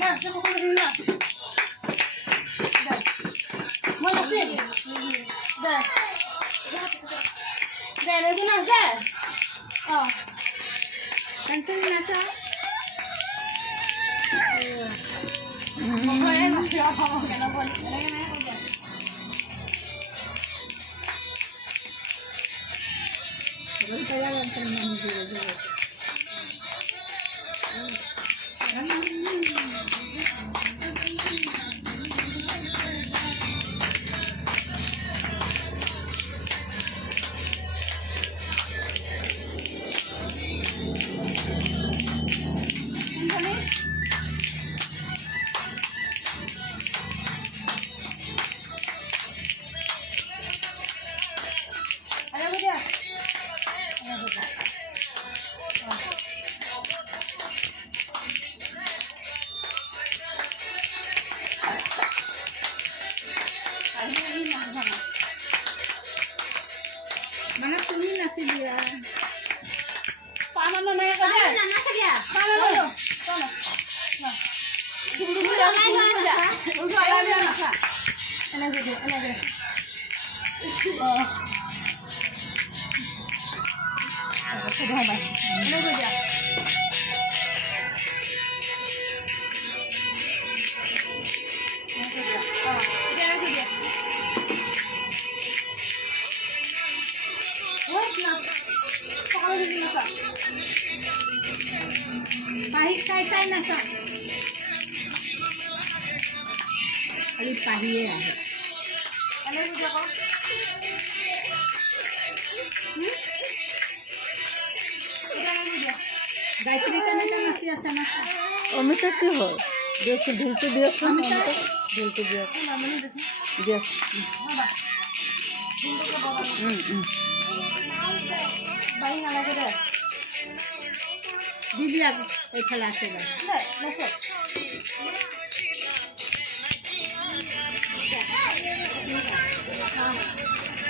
না সব করে না দে মন আছে দে দে রে না দে টেনশন না সা মনে না সে ভালো কেন বলি না না Boleh saya lantar mandi dulu. Mana kuning nasi dia? Paman mana ka dia? Paman nasi dia. Paman lo. Paman. Nah. Dulu dah. Dulu alam dia nak. Ana dia. Oh. Sudah habis. Ana dia. Baik saya nasa. Kali pagi ya. Ano juga ko? Gayatri का नहीं करना चाहिए सना अमिता क्यों हो जैसे ढूंढते दिया अमिता ढूंढते दिया दिया भाई ना लगे रे दीदी आगे एक खला से ले ले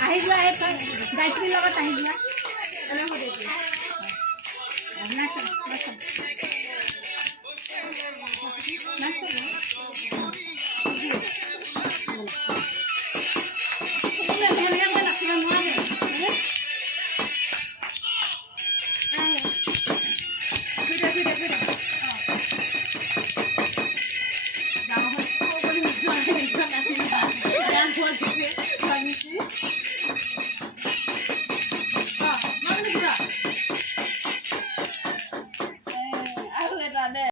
আহিবা গায়ত্ৰী লগত আহিবা এনে হৈ